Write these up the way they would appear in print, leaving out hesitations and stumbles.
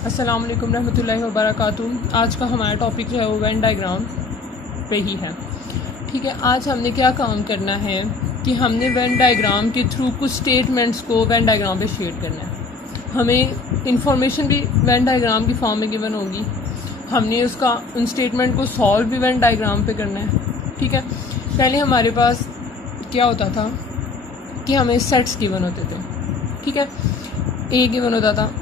अस्सलाम वालेकुम रहमतुल्लाहि व बरकातुहू। आज का हमारा टॉपिक जो है वो वेन डायग्राम पे ही है। ठीक है, आज हमने क्या काम करना है कि हमने वेन डायग्राम के थ्रू कुछ स्टेटमेंट्स को वेन डायग्राम पे शेयर करना है। हमें इंफॉर्मेशन भी वेन डायग्राम की फॉर्म में गिवन होगी। हमने उसका उन स्टेटमेंट को सॉल्व भी वेन डायग्राम पे करना है। ठीक है, पहले हमारे पास क्या होता था कि हमें सेट्स गिवन होते थे। ठीक है, ए गिवन होता था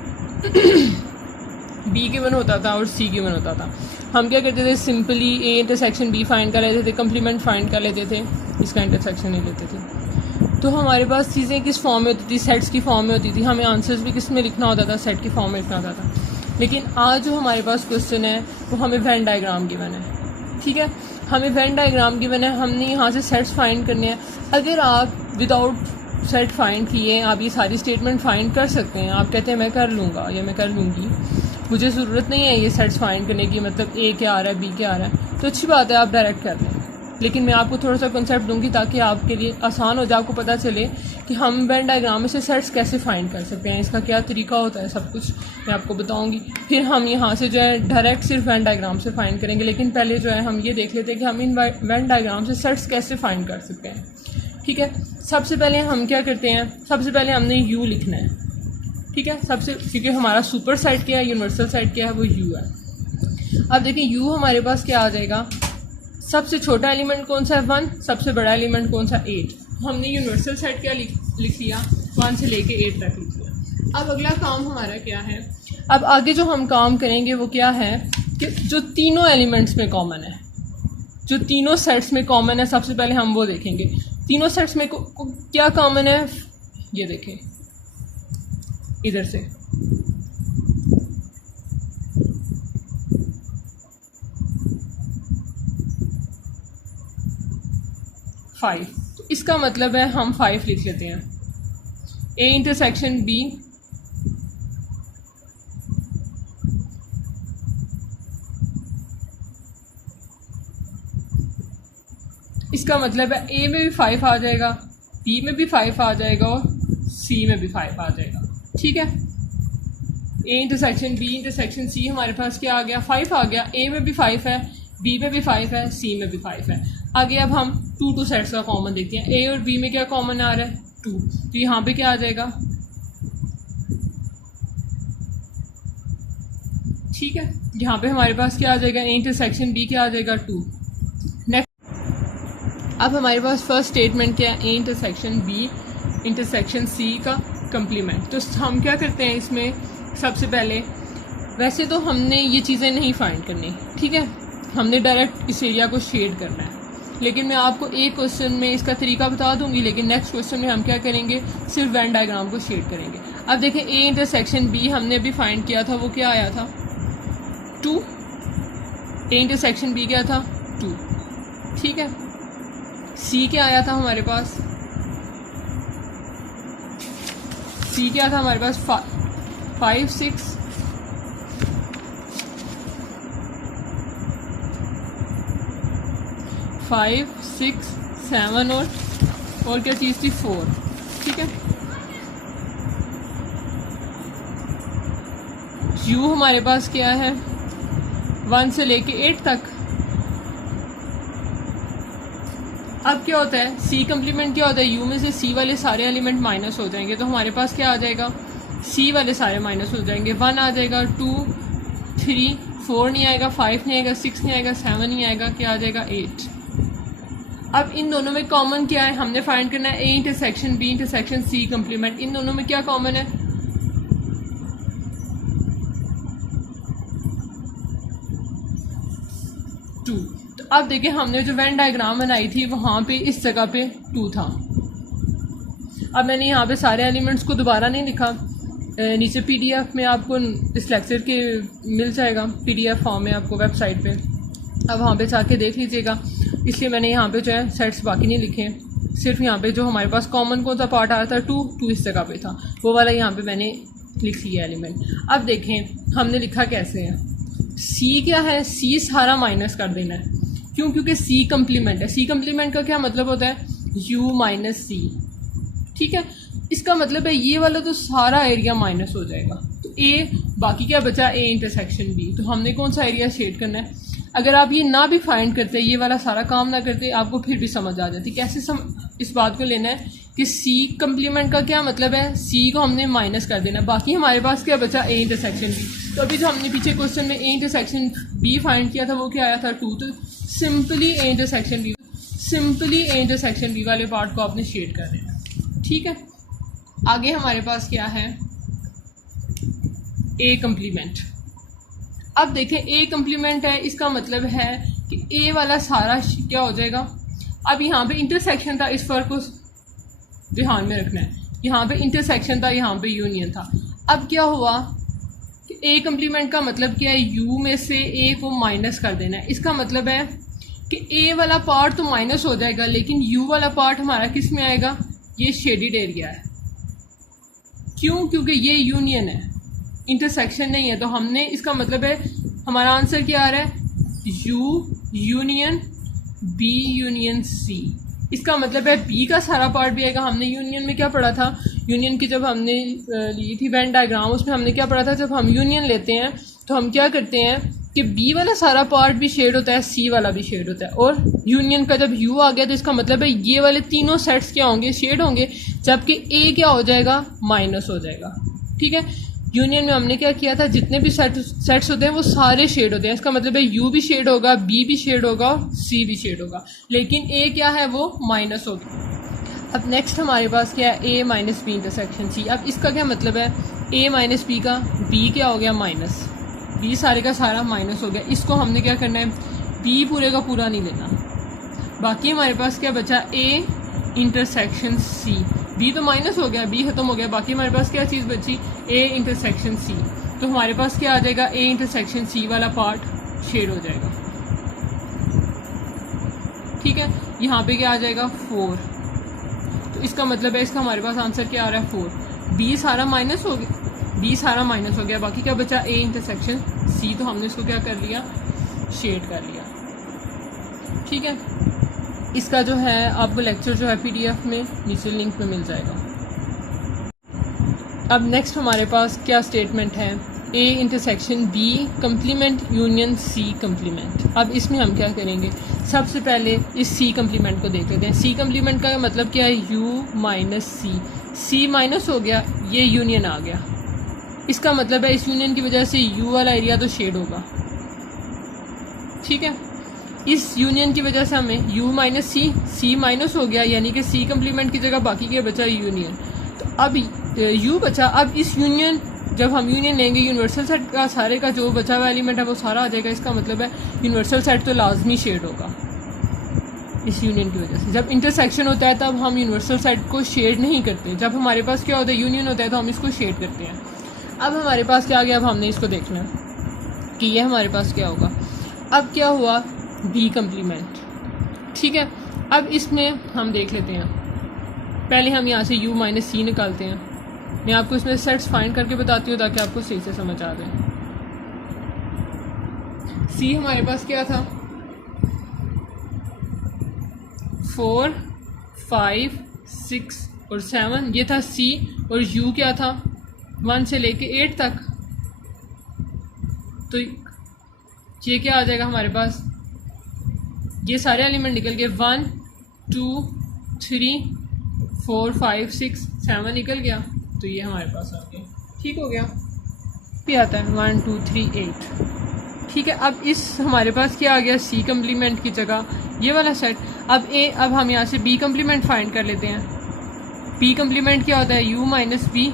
बी गिवन होता था और सी गिवन होता था। हम क्या करते थे, simply A intersection B find कर लेते थे, कंप्लीमेंट फाइंड कर लेते थे, इसका इंटरसेक्शन नहीं लेते थे। तो हमारे पास चीज़ें किस फॉर्म में होती थी, सेट्स की फॉर्म में होती थी। हमें आंसर्स भी किस में लिखना होता था, सेट की फॉर्म में लिखना होता था। लेकिन आज जो हमारे पास क्वेश्चन है वो हमें वेन डायग्राम गिवन है। ठीक है, हमें वेन डायग्राम गिवन है, हमने यहाँ से सेट्स फाइंड करने हैं। अगर आप विदाउट सेट फाइंड किए आप ये सारी स्टेटमेंट फाइंड कर सकते हैं। आप कहते हैं मैं कर लूँगा या मैं कर लूँगी, मुझे ज़रूरत नहीं है ये सेट्स फाइंड करने की, मतलब ए क्या आ रहा है बी क्या आ रहा है, तो अच्छी बात है, आप डायरेक्ट कर लें। लेकिन मैं आपको थोड़ा सा कंसेप्ट दूंगी ताकि आपके लिए आसान हो जाए, आपको पता चले कि हम वेन डायग्राम में से सेट्स कैसे फाइंड कर सकते हैं, इसका क्या तरीका होता है, सब कुछ मैं आपको बताऊंगी। फिर हम यहाँ से जो है डायरेक्ट सिर्फ वेन डायग्राम से फाइंड करेंगे। लेकिन पहले जो है हम ये देख लेते हैं कि हम इन वेन डायग्राम से सेट्स कैसे फाइंड कर सकते हैं। ठीक है, सबसे पहले हम क्या करते हैं, सबसे पहले हमने यू लिखना है। ठीक है, सबसे, क्योंकि हमारा सुपर सेट क्या है, यूनिवर्सल सेट क्या है, वो यू है। अब देखिए यू हमारे पास क्या आ जाएगा, सबसे छोटा एलिमेंट कौन सा है 1, सबसे बड़ा एलिमेंट कौन सा 8। हमने यूनिवर्सल सेट क्या लिख लिया, 1 से लेके 8 तक लिख लिया। अब अगला काम हमारा क्या है, अब आगे जो हम काम करेंगे वो क्या है कि जो तीनों एलिमेंट्स में कॉमन है, जो तीनों सेट्स में कॉमन है, सबसे पहले हम वो देखेंगे। तीनों सेट्स में क्या कॉमन है, ये देखें इधर से, फाइव। तो इसका मतलब है हम 5 लिख लेते हैं। ए इंटरसेक्शन बी इसका मतलब है ए में भी 5 आ जाएगा, बी में भी 5 आ जाएगा और सी में भी 5 आ जाएगा। ठीक है, A intersection B intersection C हमारे पास क्या आ गया, 5 आ गया। ए में भी 5 है, बी में भी 5 है, सी में भी 5 है। आगे अब हम 2 सेट्स का कॉमन देखते हैं। ए और बी में क्या कॉमन आ रहा है, 2, तो यहाँ पे क्या आ जाएगा। ठीक है, यहाँ पे हमारे पास क्या आ जाएगा, ए इंटरसेक्शन बी क्या आ जाएगा 2। नेक्स्ट, अब हमारे पास फर्स्ट स्टेटमेंट क्या है, A intersection B intersection C का कंप्लीमेंट। तो हम क्या करते हैं इसमें, सबसे पहले वैसे तो हमने ये चीज़ें नहीं फाइंड करनी। ठीक है, हमने डायरेक्ट इस एरिया को शेड करना है। लेकिन मैं आपको एक क्वेश्चन में इसका तरीका बता दूंगी, लेकिन नेक्स्ट क्वेश्चन में हम क्या करेंगे, सिर्फ वेन डायग्राम को शेड करेंगे। अब देखें ए इंटरसेक्शन बी हमने अभी फाइंड किया था, वो क्या आया था 2। ए इंटरसेक्शन बी क्या था 2। ठीक है, सी क्या आया था हमारे पास, सी क्या था हमारे पास 5 6 5 6 7 और क्या चीज़ थी 4। ठीक है, यू हमारे पास क्या है 1 से लेके 8 तक। अब क्या होता है, सी कंप्लीमेंट क्या होता है, यू में से सी वाले सारे एलिमेंट माइनस हो जाएंगे, तो हमारे पास क्या आ जाएगा, सी वाले सारे माइनस हो जाएंगे। 1 आ जाएगा, 2 3 4 नहीं आएगा, 5 नहीं आएगा, 6 नहीं आएगा, 7 नहीं आएगा, क्या आ जाएगा 8। अब इन दोनों में कॉमन क्या है, हमने फाइंड करना है A intersection B intersection C complement. इन दोनों में क्या कॉमन है, 2। तो अब देखिए हमने जो वेन डायग्राम बनाई थी वहाँ पे इस जगह पे 2 था। अब मैंने यहाँ पे सारे एलिमेंट्स को दोबारा नहीं लिखा, नीचे पीडीएफ में आपको इस लेक्चर के मिल जाएगा, पीडीएफ फॉर्म में आपको वेबसाइट पे, अब वहाँ पे जाके देख लीजिएगा। इसलिए मैंने यहाँ पे जो है सेट्स बाकी नहीं लिखे हैं, सिर्फ यहाँ पे जो हमारे पास कॉमन कौन सा पार्ट आ रहा था 2 इस जगह पे था, वो वाला यहाँ पे मैंने लिख लिया एलिमेंट। अब देखें हमने लिखा कैसे है, सी क्या है, सी सारा माइनस कर देना है। क्यों, क्योंकि सी कंप्लीमेंट है। सी कंप्लीमेंट का क्या मतलब होता है, यू माइनस सी। ठीक है, इसका मतलब है ये वाला तो सारा एरिया माइनस हो जाएगा, तो ए, बाकी क्या बचा ए इंटरसेक्शन बी। तो हमने कौन सा एरिया शेड करना है। अगर आप ये ना भी फाइंड करते, ये वाला सारा काम ना करते, आपको फिर भी समझ आ जाती। कैसे इस बात को लेना है कि सी कंप्लीमेंट का क्या मतलब है, सी को हमने माइनस कर देना, बाकी हमारे पास क्या बचा ए इंटरसेक्शन बी। तो अभी जो हमने पीछे क्वेश्चन में ए इंटरसेक्शन बी फाइंड किया था वो क्या आया था 2। तो सिंपली ए इंटरसेक्शन बी वाले पार्ट को आपने शेड कर देना। ठीक है, आगे हमारे पास क्या है ए कंप्लीमेंट। अब देखें ए कंप्लीमेंट है, इसका मतलब है कि ए वाला सारा क्या हो जाएगा। अब यहाँ पे इंटरसेक्शन था, इस फर्क को ध्यान में रखना है। यहाँ पे इंटरसेक्शन था, यहाँ पे यूनियन था। अब क्या हुआ कि ए कंप्लीमेंट का मतलब क्या है, यू में से ए को माइनस कर देना है। इसका मतलब है कि ए वाला पार्ट तो माइनस हो जाएगा, लेकिन यू वाला पार्ट हमारा किस में आएगा, ये शेडिड एरिया है। क्यों? क्योंकि ये यूनियन है, इंटरसेक्शन नहीं है। तो हमने, इसका मतलब है हमारा आंसर क्या आ रहा है, U union B union C. इसका मतलब है बी का सारा पार्ट भी आएगा। हमने यूनियन में क्या पढ़ा था, यूनियन की जब हमने ली थी वेन डायग्राम, उसमें हमने क्या पढ़ा था, जब हम यूनियन लेते हैं तो हम क्या करते हैं कि बी वाला सारा पार्ट भी शेड होता है, सी वाला भी शेड होता है। और यूनियन का जब यू आ गया तो इसका मतलब है ये वाले तीनों सेट्स क्या होंगे, शेड होंगे, जबकि ए क्या हो जाएगा, माइनस हो जाएगा। ठीक है, यूनियन में हमने क्या किया था, जितने भी सेट्स होते हैं वो सारे शेड होते हैं। इसका मतलब है यू भी शेड होगा, बी भी शेड होगा, सी भी शेड होगा, लेकिन ए क्या है, वो माइनस होगा। अब नेक्स्ट हमारे पास क्या है, ए माइनस बी इंटरसेक्शन सी। अब इसका क्या मतलब है, ए माइनस बी का बी क्या हो गया, माइनस, बी सारे का सारा माइनस हो गया। इसको हमने क्या करना है, बी पूरे का पूरा नहीं लेना। बाकी हमारे पास क्या बचा, ए इंटरसेक्शन सी। बी तो माइनस हो गया, बी खत्म हो गया, बाकी हमारे पास क्या चीज़ बची, ए इंटरसेक्शन सी। तो हमारे पास क्या आ जाएगा, ए इंटरसेक्शन सी वाला पार्ट शेड हो जाएगा। ठीक है, यहाँ पे क्या आ जाएगा 4। तो इसका मतलब है, इसका हमारे पास आंसर क्या आ रहा है 4। बी सारा माइनस हो गया, बी सारा माइनस हो गया, बाकी क्या बचा, ए इंटरसेक्शन सी। तो हमने इसको क्या कर लिया, शेड कर लिया। ठीक है, इसका जो है आपको लेक्चर जो है पीडीएफ में नीचे लिंक पे मिल जाएगा। अब नेक्स्ट हमारे पास क्या स्टेटमेंट है, A intersection B complement union C complement. अब इसमें हम क्या करेंगे, सबसे पहले इस सी कंप्लीमेंट को देख लेते हैं। सी कंप्लीमेंट का मतलब क्या है, U minus C. C minus हो गया, ये यूनियन आ गया। इसका मतलब है इस यूनियन की वजह से यू वाला एरिया तो शेड होगा। ठीक है, इस यूनियन की वजह से हमें u minus C, C minus हो गया, यानी कि सी कंप्लीमेंट की जगह बाकी क्या बचा, यूनियन। तो अब u बचा। अब इस यूनियन, जब हम यूनियन लेंगे, यूनिवर्सल सेट का सारे का जो बचा हुआ एलिमेंट है वो सारा आ जाएगा। इसका मतलब है यूनिवर्सल सेट तो लाजमी शेड होगा इस यूनियन की वजह से। जब इंटरसेक्शन होता है तब हम यूनिवर्सल सेट को शेड नहीं करते, जब हमारे पास क्या होता है, यूनियन होता है, तो हम इसको शेड करते हैं। अब हमारे पास क्या आ गया, अब हमने इसको देखना है कि ये हमारे पास क्या होगा। अब क्या हुआ, बी कंप्लीमेंट। ठीक है, अब इसमें हम देख लेते हैं, पहले हम यहाँ से u माइनस सी निकालते हैं। मैं आपको इसमें सेट्स फाइंड करके बताती हूँ ताकि आपको सही से समझ आ जाए। सी हमारे पास क्या था, 4, 5, 6 और 7, ये था सी। और u क्या था, 1 से लेके 8 तक। तो ये क्या आ जाएगा हमारे पास, ये सारे एलिमेंट निकल गए, 1, 2, 3, 4, 5, 6, 7 निकल गया। तो ये हमारे पास आ गया। ठीक हो गया, भी आता है 1, 2, 3, 8। ठीक है, अब इस हमारे पास क्या आ गया, सी कंप्लीमेंट की जगह ये वाला सेट। अब हम यहाँ से बी कंप्लीमेंट फाइंड कर लेते हैं। बी कंप्लीमेंट क्या होता है, u minus B.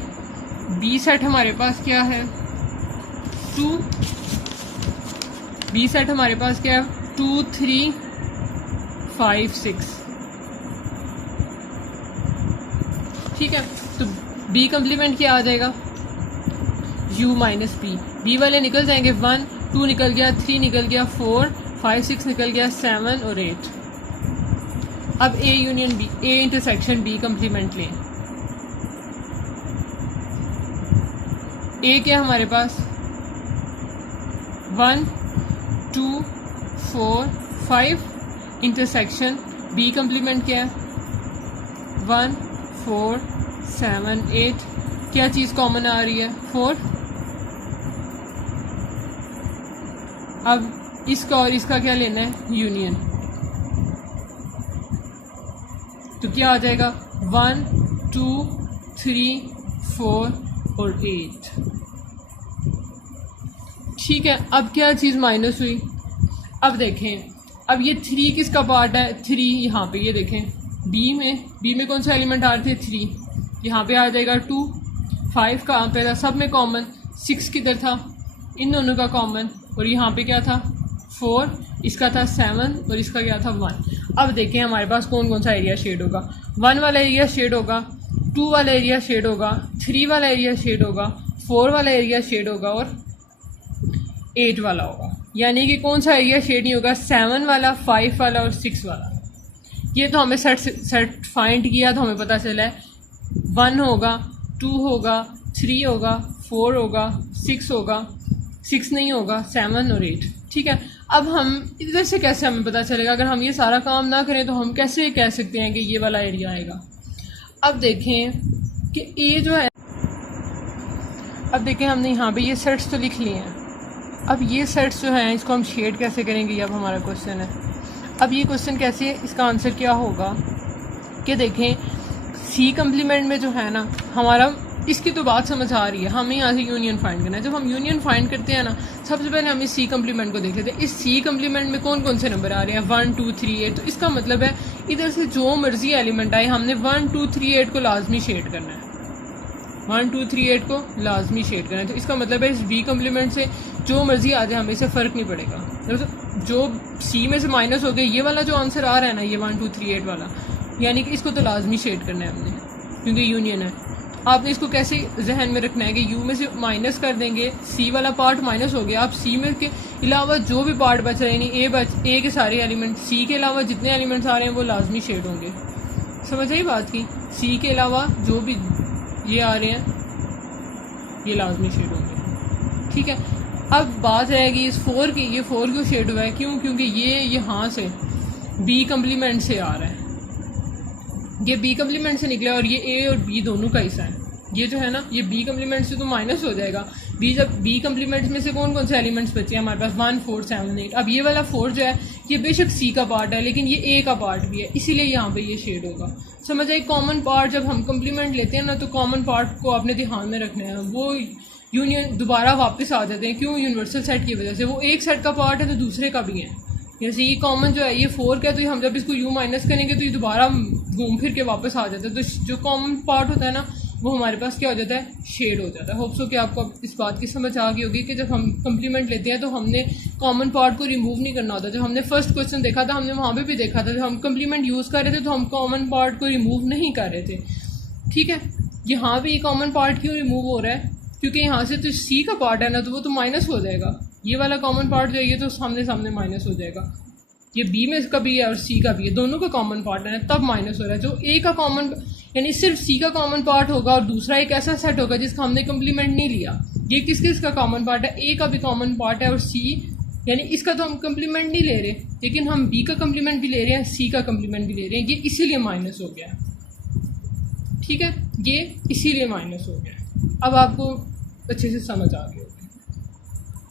B set हमारे पास क्या है, 2। बी सेट हमारे पास क्या है, 2, 3, 5, 6। ठीक है, तो बी कंप्लीमेंट क्या आ जाएगा, u माइनस बी। बी वाले निकल जाएंगे, 1, 2 निकल गया, 3 निकल गया, 4, 5, 6 निकल गया, 7 और 8। अब A union B, A intersection B complement लें। ए क्या हमारे पास, 1, 2, 4, 5 इंटरसेक्शन बी कंप्लीमेंट क्या है, 1, 4, 7, 8। क्या चीज़ कॉमन आ रही है, 4। अब इसका और इसका क्या लेना है, यूनियन। तो क्या आ जाएगा 1 2 3 4 और 8। ठीक है, अब क्या चीज़ माइनस हुई, अब देखें, अब ये 3 किसका पार्ट है, 3 यहाँ पे, ये देखें बी में कौन सा एलिमेंट आ रहे थे, 3, यहाँ पे आ जाएगा 2, 5 कहाँ पे था, सब में कॉमन, 6 किधर था, इन दोनों का कॉमन, और यहाँ पे क्या था 4, इसका था 7 और इसका क्या था 1। अब देखें हमारे पास कौन कौन सा एरिया शेड होगा, 1 वाला एरिया शेड होगा, 2 वाला एरिया शेड होगा, 3 वाला एरिया शेड होगा, 4 वाला एरिया शेड होगा और 8 वाला होगा। यानी कि कौन सा एरिया शेड नहीं होगा, 7 वाला, 5 वाला और 6 वाला। ये तो हमें सेट फाइंड किया तो हमें पता चला है 1 होगा, 2 होगा, 3 होगा, 4 होगा, 6 होगा, 6 नहीं होगा, 7 और 8। ठीक है, अब हम इधर से कैसे हमें पता चलेगा, अगर हम ये सारा काम ना करें तो हम कैसे कह सकते हैं कि ये वाला एरिया आएगा। अब देखें कि ए जो है, अब देखें हमने यहाँ पे ये सेट्स तो लिख लिए हैं, अब ये सेट्स जो हैं इसको हम शेड कैसे करेंगे, ये अब हमारा क्वेश्चन है। अब ये क्वेश्चन कैसे, इसका आंसर क्या होगा कि देखें सी कम्प्लीमेंट में जो है ना हमारा, इसकी तो बात समझ आ रही है, हमें यहाँ से यूनियन फाइंड करना है। जब हम यूनियन फाइंड करते हैं ना, सबसे पहले हम इस सी कम्प्लीमेंट को देख लेते हैं। इस सी कम्प्लीमेंट में कौन कौन से नंबर आ रहे हैं, 1 2 3 8। तो इसका मतलब है इधर से जो मर्जी एलिमेंट आए हमने 1 2 3 8 को लाजमी शेड करना है, 1 2 3 8 को लाजमी शेड करना है। तो इसका मतलब है इस बी कम्प्लीमेंट से जो मर्जी आ जाए हमें इससे फ़र्क नहीं पड़ेगा। जो सी में से माइनस हो गया, ये वाला जो आंसर आ रहा है ना, ये 1 2 3 8 वाला, यानी कि इसको तो लाजमी शेड करना है हमने, क्योंकि यूनियन है। आपने इसको कैसे जहन में रखना है कि यू में से माइनस कर देंगे, सी वाला पार्ट माइनस हो गया, आप सी में के अलावा जो भी पार्ट बच रहे हैं, यानी ए के सारे एलिमेंट, सी के अलावा जितने एलिमेंट्स आ रहे हैं वो लाजमी शेड होंगे। समझ आई बात की, सी के अलावा जो भी ये आ रहे हैं ये लाजमी शेड होंगे। ठीक है, अब बात रहेगी इस 4 की, ये 4 क्यों शेड हुआ है, क्यों, क्योंकि ये यहाँ से बी कम्प्लीमेंट से आ रहा है, ये बी कम्प्लीमेंट से निकला और ये ए और बी दोनों का हिस्सा है। ये जो है ना, ये बी कम्प्लीमेंट से तो माइनस हो जाएगा, जब बी कम्प्लीमेंट में से कौन कौन से एलिमेंट्स बचे हैं हमारे पास, 1 4 7 8। अब ये वाला 4 जो है ये बेशक सी का पार्ट है लेकिन ये ए का पार्ट भी है, इसीलिए यहाँ पे ये शेड होगा। समझ आई, कॉमन पार्ट जब हम कम्प्लीमेंट लेते हैं ना तो कॉमन पार्ट को आपने ध्यान में रखना है, वो यूनियन दोबारा वापस आ जाते हैं। क्यों, यूनिवर्सल सेट की वजह से, वो एक सेट का पार्ट है तो दूसरे का भी है। जैसे ये कॉमन जो है ये 4 का है, तो हम जब इसको यू माइनस करेंगे तो ये दोबारा घूम फिर के वापस आ जाता है। तो जो कॉमन पार्ट होता है ना वो हमारे पास क्या हो जाता है, शेड हो जाता है। होप सो कि आपको इस बात की समझ आ गई होगी कि जब हम कम्प्लीमेंट लेते हैं तो हमने कॉमन पार्ट को रिमूव नहीं करना होता। जब हमने फर्स्ट क्वेश्चन देखा था हमने वहाँ पे भी देखा था, जब हम कम्प्लीमेंट यूज़ कर रहे थे तो हम कॉमन पार्ट को रिमूव नहीं कर रहे थे। ठीक है, यहाँ भी ये कॉमन पार्ट क्यों रिमूव हो रहा है, क्योंकि यहाँ से तो सी का पार्ट है ना, तो वो तो माइनस हो जाएगा। ये वाला कॉमन पार्ट जो है ये तो सामने सामने माइनस हो जाएगा। ये बी में का भी है और सी का भी है, दोनों का कॉमन पार्ट है तब माइनस हो रहा है। जो ए का कॉमन, यानी सिर्फ सी का कॉमन पार्ट होगा और दूसरा एक ऐसा सेट होगा जिसका हमने कम्प्लीमेंट नहीं लिया। ये किस किस का कॉमन पार्ट है, ए का भी कॉमन पार्ट है और सी, यानी इसका तो हम कम्प्लीमेंट नहीं ले रहे लेकिन हम बी का कम्प्लीमेंट भी ले रहे हैं, सी का कम्प्लीमेंट भी ले रहे हैं। ये इसीलिए माइनस हो गया। ठीक है, ये इसीलिए माइनस हो गया। अब आपको अच्छे से समझ आ गया।